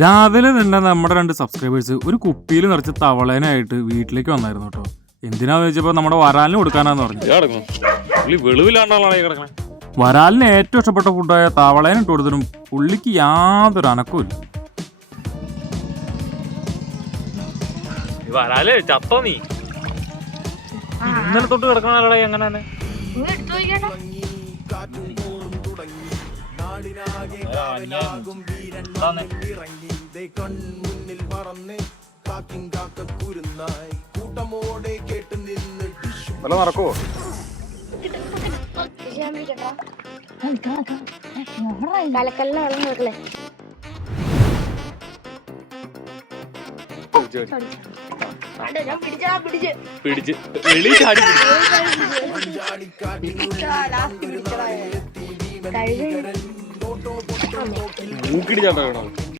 രാവിലെ തന്നെ നമ്മുടെ 2 സബ്സ്ക്രൈബേഴ്സ് ഒരു കുപ്പിയിൽ നിറച്ച് തവളേനായിട്ട് വീട്ടിലേക്ക് വന്നായിരുന്നു കേട്ടോ. എന്തിനാന്ന് വെച്ചപ്പോ നമ്മുടെ വരാലിന് കൊടുക്കാനാന്ന് പറഞ്ഞു. വരാലിന് ഏറ്റവും ഇഷ്ടപ്പെട്ട ഫുഡായ തവളേനെ ഇട്ട് കൊടുത്തിട്ടും പുള്ളിക്ക് യാതൊരു അനക്കവും ഇന്നലെ തൊട്ട് കിടക്കണ എങ്ങനെ നടക്കുവോ? കലക്കല്ല വെള്ളം നോക്കല്ലേ പിടിച്ച് കഴിവ് മൂക്കിടി ചാട്ടോ.